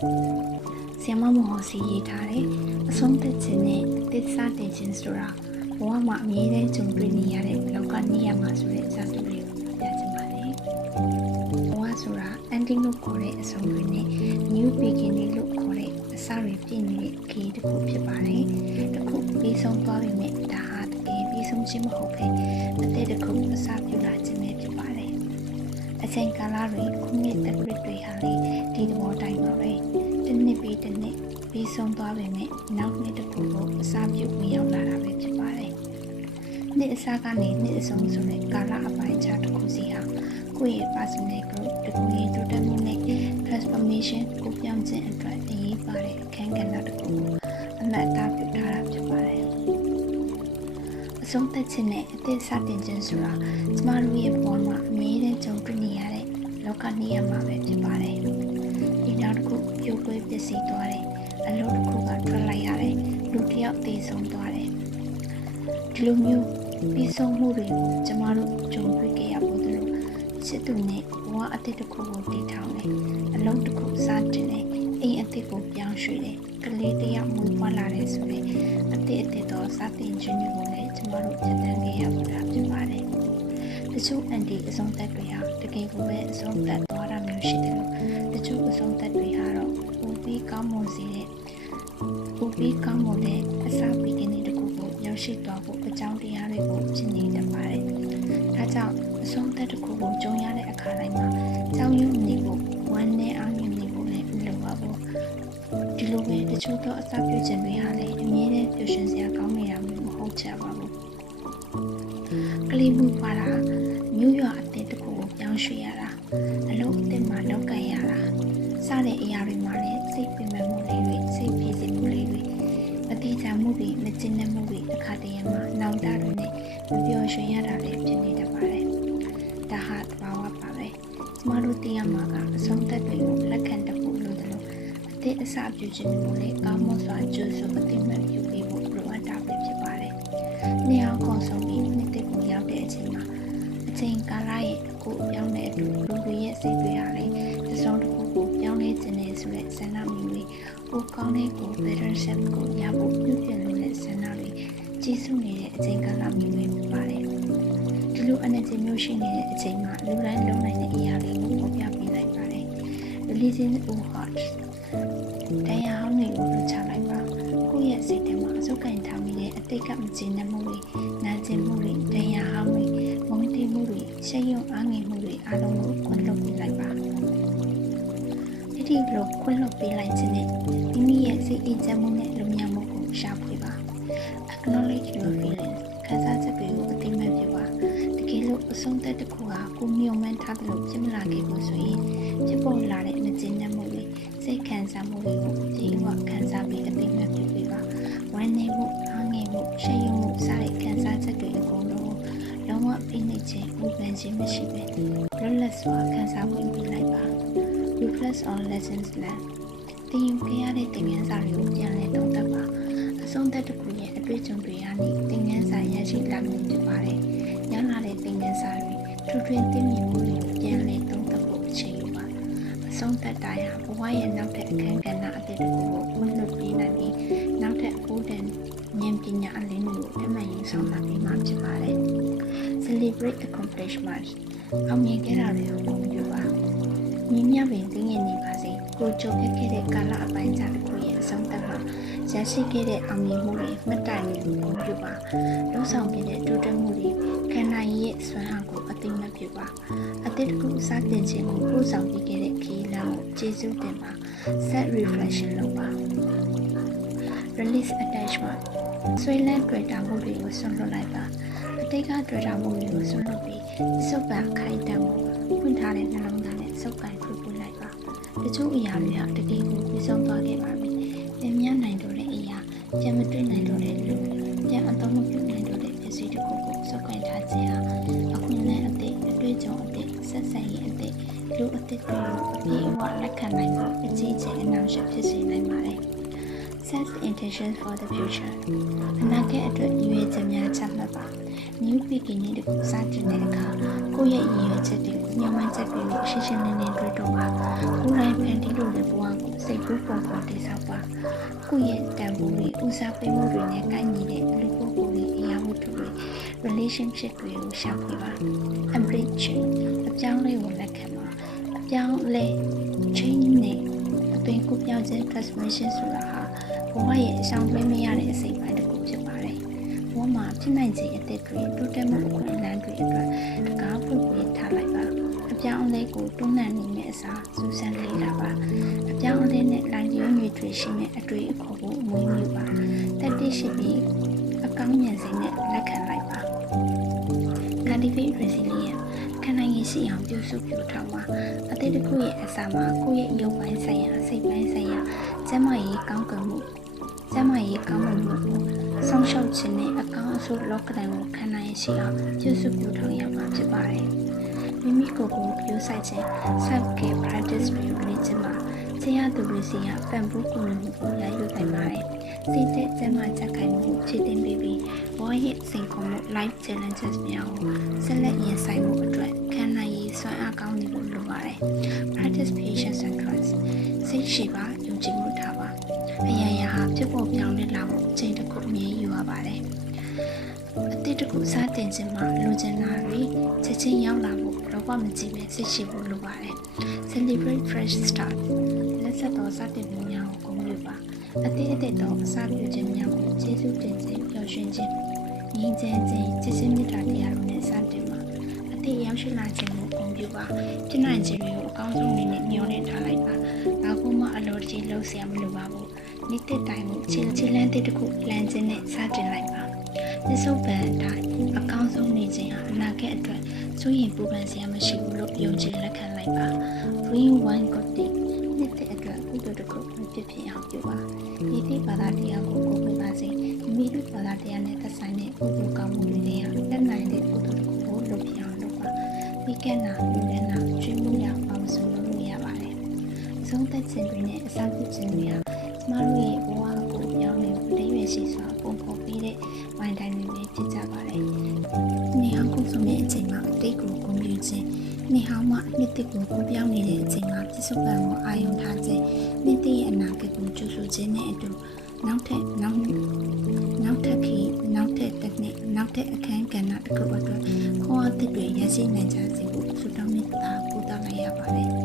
ဆီယမမော်စီရေးထားတယ်အဆုံးသက်ခြင်းနဲ့တစ္ဆာတင်ခြင်းဆိုတာဘဝမှာအမြဲတမ်းကြုံတွေ့နေရတဲ့လောကနေရမှာဆိုတဲ့ဇာတ်တူလေးကိုပြချင်ပါတယ်ဘဝဆိုတာ ending လို့ခေါ်တဲ့အဆုံးတွေနဲ့ new beginning လို့ခေါ်တဲ့အစတွေပြည့်နေတဲ့ခရီးတစ်ခုဖြစ်ပါတယ်တစ်ခုပြီးဆုံးသွားပြီမဲ့ဒါဟာတကယ်ပြီးဆုံးခြင်းမဟုတ်ပဲအသက်တစ်ခုအစပြုလာခြင်းပဲဖြစ်ပါတယ်အချိန်ကာလတွေခုနှစ်သက်တွေတွေဟာလေဒီသဘောတိုင်း ပါပဲတစ်နှစ်ပြီးတစ်နှစ်ပြီးဆုံးသွားပေမဲ့နောက်နှစ်တစ်ခုကိုအစားပြုဝင်ရောက်လာတာပဲဖြစ်ပါတယ်နှစ်အစားကနေနှစ်အဆုံးဆိုတဲ့ကာလအပိုင်းခြားတစ်ခုစီဟာကိုယ့်ရဲ့ personal growth တကူရေးတိုးတက်မှုနဲ့ transformation ကိုပြောင်းခြင်းအတွက်အရေးပါတဲ့အခန်းကဏ္ဍတစ်ခုကိုအမှတ်အသားပြုထားတာဖြစ်ပါတယ်အဆုံးသက်ခြင်းနဲ့အသက်စတင်ခြင်းဆိုတာကျမတို့ရဲ့ဘဝမှာအမြဲတမ်းကြုံတွေ့နေရတဲ့လောကနေရာမှာပဲဖြစ်ပါတယ်။ ဒီနောက်တစ်ခုပြိုကွဲပျက်စီးသွားတယ်။အလုပ်တစ်ခုကထွက်လိုက်ရတယ်။လူတစ်ယောက်သေဆုံးသွားတယ်။ဒီလိုမျိုးပြီးဆုံးမှုတွေကိုကျမတို့ကြုံတွေ့ခဲ့ရဖို့တို့ချစ်သူနဲ့ဘဝအသစ်တစ်ခုကိုတည်ထောင်တယ်။အလုပ်တစ်ခုစတင်တယ်။အိမ်အသစ်ကိုပြောင်းရွှေ့တယ်။ကလေးတစ်ယောက်မွေးဖွားလာတယ်ဆိုရင်အသစ်အသစ်သောစတင်ခြင်းတွေကိုလည်းကျမတို့ဖြတ်သန်းခဲ့ရဖို့တာဖြစ်ပါတယ်။တချို့အန်တီအဆုံးသက်တွေဟာ တကယ်ကိုပဲအဆုံးသက်သွားတာမျိုးရှိတယ်လို့တချို့အဆုံးသက်တွေဟာတော့ပူပြီးကောင်းမွန်စေတဲ့ပူပြီးကောင်းမွန်တဲ့အစားပြီးကနေ့တခုကိုရောက်ရှိသွားဖို့အကြောင်းတရားတွေကိုဖြစ်နေတတ်ပါတယ်။ဒါကြောင့်အဆုံးသက်တစ်ခုကိုကြုံရတဲ့အခါတိုင်းမှာကြောင်းရွံ့နေဖို့ဝမ်းနဲ့အားမြင်နေဖို့လည်းမလိုပါဘူး။ဒီလိုပဲတချို့သောအစာပြုခြင်းတွေဟာလည်းအမြဲတမ်းပျော်ရွှင်စရာကောင်းနေတာမျိုးမဟုတ်ချပါဘူး။ကလေးမှုပါတာမြို့ရွာအသစ်တစ်ခုကိုပြောင်း ရွှေ့ရတာအလုပ်အသစ်မှာလောက်ကန်ရတာစတဲ့အရာတွေမှာလည်းစိတ်ပင်ပန်းမှုလေးတွေစိတ်ဖြစ်စီမှုလေးတွေမတိကျမှုတွေမကျဉ်းတဲ့မှုတွေအခါတည်းမှာနောင်တတွေနဲ့မပျော်ရွှင်ရတာလည်းဖြစ်နေတတ်ပါတယ်ဒါဟာသဘာဝပါပဲကျမတို့သိရမှာကအဆုံးသက်တွေကိုလက်ခံတတ်ဖို့လိုတယ်လို့အသစ်အစပြုခြင်းကိုလည်းကောင်းမွန်စွာကြိုးဆိုအသိမှတ်ပြုပေးဖို့လိုအပ်တာပဲဖြစ်ပါတယ်။နေအောင်ခေါ်ဆောင်ပြီးနှစ်တစ်ကိုရောက်တဲ့အချိန်မှာအ ချိန်ကာလရဲ့အခုပြောင်းတဲ့အတူလူတွေရဲ့စိတ်တွေဟာလည်းတစ်စုံတစ်ခုကိုပြောင်းလဲခြင်းနဲ့ဆိုတဲ့ဆန္ဒမျိုးတွေကိုကောင်းတဲ့ကို better self ကိုရဖို့ပြုပြင်လို့တဲ့ဆန္ဒတွေကြီးစုနေတဲ့အချိန်ကာလမျိုးတွေဖြစ်ပါတယ်။ဒီလို energy မျိုးရှိနေတဲ့အချိန်မှာလူတိုင်းလုံးနိုင်တဲ့အရာလေးကိုပေါ်ပြပေးလိုက်ပါတယ်။ releasing all hearts တရားဟောင်းတွေကိုလွှတ်ချလိုက်ပါကိုယ့်ရဲ့စိတ်ထဲမှာအစုပ်ကင်ထားမိတဲ့အတိတ်ကမကျေနပ်မှုတွေ မှုတွေရှက်ရွံ့အားငယ်မှုတွေအားလုံးကိုခွင့်လွှတ်ပေးလိုက်ပါဒီဒီလိုခွင့်လွှတ်ပေးလိုက်ခြင်းနဲ့မိမိရဲ့စိတ်အေးချမ်းမှုနဲ့လုံခြုံမှုကိုရှာဖွေပါ acknowledge your feelings ခံစားချက်တွေကိုအသိမှတ်ပြုပါတကယ်လို့အဆုံးသက်တစ်ခုဟာကိုမြုံမှန်းထားတယ်လို့ဖြစ်မလာခဲ့ဘူးဆိုရင်ဖြစ်ပေါ်လာတဲ့မကျေနပ်မှုတွေစိတ်ခံစားမှုတွေကိုကြည်ဝခံစားပြီးအသိမှတ်ပြုပေးပါဝမ်းနည်းမှုအားငယ်မှုရှက်ရွံ့မှုစတဲ့ခံစားချက်တွေအကုန် လုံးကိုလုံးဝပြည့်နေခြင်းဝေဖန်ခြင်းမရှိဘဲလွတ်လပ်စွာခံစားဝင်ပေးလိုက်ပါ reflect on lessons learned သင်ယူခဲ့ရတဲ့သင်ခန်းစာတွေကိုပြန်လည်သုံးသပ်ပါအဆုံးသက်တစ်ခုရဲ့အတွေ့အကြုံတွေဟာနေသင်ခန်းစာရရှိလာမှုဖြစ်ပါတယ်။ရလာတဲ့သင်ခန်းစာတွေထူးထွင်းသိမြင်မှုတွေကိုပြန်လည်သုံးသပ်ဖို့အချိန်ယူပါအ ဆုံးသက်တိုင်းဟာဘဝရဲ့နောက်ထပ်အခန်းကဏ္ဍအသစ်တစ်ခုကိုဝင်လွတ်ပေးနိုင်ပြီးနောက်ထပ်အိုးတန်ဉာဏ်ပညာအလင်းတွေကိုအမှန်ရင်ဆောင်လာပြီးမှဖြစ်ပါတယ်။ celebrate accomplishments အောင်မြင်ခဲ့တာတွေကိုဂုဏ်ပြုပါမြင်းမြပင်သိငင်နေပါစေကိုကြုံခဲ့တဲ့ကာလအပိုင်းခြားတစ်ခုရဲ့အဆုံးသတ်မှာ ရရှိခဲ့တဲ့အောင်မြင်မှုတွေမှတ်တိုင်တွေကိုဂုဏ်ပြုပါလုံဆောင်ခဲ့တဲ့တိုးတက်မှုတွေခန္ဓာရဲ့စွမ်းအားကိုအသိမှတ်ပြုပါအသစ်တစ်ခုစတင်ခြင်းကိုပို့ဆောင်ပြီးခဲ့တဲ့ခီးလမ်းကိုကျေးဇူးတင်ပါ set reflection လုပ်ပါ release attachment ဆွေးလန်းတွေ့တာမှုတွေကိုဆွန့်လွတ်လိုက်ပါအတိတ်ကတွေ့တာမှုတွေကိုဆွန့်လွတ်ပြီးစုပ်ပန်ခိုင်းတမ်းမှုဖွင့်ထားတဲ့နှလုံးသားနဲ့စုပ်ကန်ဖွင့်ပြလိုက်ပါတချို့အရာတွေဟာတကယ်ကိုပြီးဆုံးသွားခဲ့ပါ ပြန်မတွေ့နိုင်တော့တဲ့လူပြန်အတော့မပြုနိုင်တော့တဲ့ပစ္စည်းတစ်ခုကိုစုပ်ကန်ထားခြင်းဟာအခွင့်အလမ်းအသစ်အတွေ့အကြုံအသစ်ဆက်ဆံရေးအသစ်လူအသစ်တွေကိုအပြည့်အဝလက်ခံနိုင်ဖို့အကြီးအကျယ်အနှောင့်အယှက်ဖြစ်စေနိုင်ပါတယ် set intention for the future အနာဂတ်အတွက်ရည်ရွယ်ချက်များချမှတ်ပါ new beginning တခုစတင်တဲ့အခါကိုယ့်ရဲ့ရည်ရွယ်ချက်တွေညှို့မှန်းချက်တွေကိုရှင်းရှင်းလင်းလင်းတွေ့တော့ပါကိုယ်တိုင်ဖန်တီးလို့တဲ့ဘဝကိုစိတ်ခုပုံပေါ်တိဆောက်ပါကိုယ့်ရဲ့တန်ဖိုးတွေဦးစားပေးမှုတွေနဲ့ကိုက်ညီတဲ့လူပုဂ္ဂိုလ်တွေအရာဝတ္ထုတွေ relationship တွေကိုရှာဖွေပါ embrace change အပြောင်းအလဲကိုလက်ခံပါအပြောင်းအလဲ change နဲ့အသွင်ကူးပြောင်းခြင်း transformation ဆိုတာဟာ ဘဝရဲ့အဆောင်ပေးမရတဲ့အစိတ်ပိုင်းတစ်ခုဖြစ်ပါတယ်ဘဝမှာဖြစ်နိုင်ခြင်းအသစ်တွေတိုးတက်မှုအခွင့်အလမ်းတွေအတွက်တကားဖွင့်ပေးထားလိုက်ပါအပြောင်းအလဲကိုတွန်းလှန်နေတဲ့အစားစူးစမ်းလေ့လာပါအပြောင်းအလဲနဲ့လိုက်ရုံတွေတွေရှိတဲ့အတွေ့အခေါ်ကိုအမွေးမြူပါတက်တိရှိပြီးအကောင်းမြတ်စိတ်နဲ့လက်ခံလိုက်ပါ cultivate resilience ခံနိုင်ရရှိအောင်ပြုစုပြောထောင်ပါအသည့်တစ်ခုရဲ့အစာမှာကိုယ့်ရဲ့ရုပ်ပိုင်းဆိုင်ရာစိတ်ပိုင်းဆိုင်ရာကျန်းမာရေးကောင်းကင်မှု ဆောင်ရှောက်ခြင်းနဲ့အကောင်းအဆိုးလောကဒဏ်ကိုခံနိုင်ရရှိအောင်ပြုစုပြောထောင်ရမှာဖြစ်ပါတယ်မိမိကိုယ်ကိုပြုဆိုင်ခြင်း self care practice တွေကိုလေ့ကျင့်ပါဆရာသူတွေစီကပံ့ပိုးကူညီမှုကိုရယူနိုင်ပါတယ်စိတ်သက်ကျန်းမာကြခိုင်မှုကိုဖြည့်တင်ပေးပြီးဘဝရဲ့စိန်ခေါ်မှု life challenges များကိုဆက်လက်ရင်ဆိုင်မှုအတွက်ခံနိုင်ရည်စွမ်းအားကောင်းနေဖို့လိုပါတယ် practice patience and trust စိတ်ရှိပါယုံကြည်မှုထားပါအရာရာဟာ ဖြစ်ပေါ်ပြောင်းလဲလာဖို့အချိန်တစ်ခုအမြင်ယူရပါတယ်။အသစ်တစ်ခုစတင်ခြင်းမှာလူကျင်လာပြီးချက်ချင်းရောက်လာဖို့တော့မကြည့်ပဲစိတ်ရှိဖို့လိုပါတယ်။ Celebrate Fresh Start လက်ဆက်တော်စတင်မှုများကိုဂုဏ်ပြုပါ။အသစ်အသစ်တော်အစပြုခြင်းများကိုကျေးဇူးတင်ခြင်းပျော်ရွှင်ခြင်းငြိမ်းချမ်းခြင်းချစ်ခြင်းမေတ္တာတရားတို့နဲ့စတင်ပါ။အသစ်ရောက်ရှိလာခြင်းကိုဂုဏ်ပြုပါ။ဖြစ်နိုင်ခြင်းတွေကိုအကောင်းဆုံးအနေနဲ့မျှော်လင့်ထားလိုက်ပါ။နောက်မှအလိုတကြီးလှုပ်ရှားမလိုပါဘူး။ နေ့တစ်တိုင်းကိုခြေခြေလန်းတစ်တစ်ခုလမ်းခြင်းနဲ့စတင်လိုက်ပါဒီစုပ်ပန်အတိုင်းအကောင်းဆုံးနေခြင်းဟာအနာဂတ်အတွက်စိုးရင်ပူပန်စရာမရှိဘူးလို့ယုံကြည်လက်ခံလိုက်ပါ Green Wine Good Day နှစ်တဲ့အတွက်ကုသိုလ်တစ်ခုဖြစ်ဖြစ်အောင်ပြုပါဒီတိဘာသာတရားကိုကိုယ်ကိုယ်ပါစေမိမိတို့ဘာသာတရားနဲ့သက်ဆိုင်တဲ့ကုသိုလ်ကောင်းမှုတွေနဲ့တက်နိုင်တဲ့ကုသိုလ်တစ်ခုကိုလုပ်ပြအောင်လုပ်ပါဒီကနာလူလည်းနာကျွေးမှုရအောင်ဆိုလို့ရပါတယ်အဆုံးသက်ခြင်းတွေနဲ့အစပြုခြင်းတွေဟာကျ မတို့ရဲ့ဘဝကိုပြောင်းလဲတည်ရွယ်ရှိစွာပုံဖော်ပေးတဲ့ဝိုင်းတိုင်းတွေပဲဖြစ်ကြပါတယ်နေအောင်ကုသိုလ်ရဲ့အချိန်မှာအတိတ်ကိုဂုဏ်ပြုခြင်းနေဟောင်းမှနှစ်တစ်ကိုကိုပြောင်းနေတဲ့အချိန်မှာပြစ္ဆုတ်ပံကိုအာယုံထားခြင်းနှစ်တစ်ရဲ့အနာဂတ်ကိုကြိုးဆိုခြင်းနဲ့အတူနောက်ထပ်နောက်နောက်ထပ်ခီနောက်ထပ်တစ်နှစ်နောက်ထပ်အခန်းကဏ္ဍတစ်ခုအတွက်ခေါ်အပ်တဲ့တွေရရှိနိုင်ကြစေဖို့ဆုတောင်းမေတ္တာပို့သလိုက်ရပါတယ်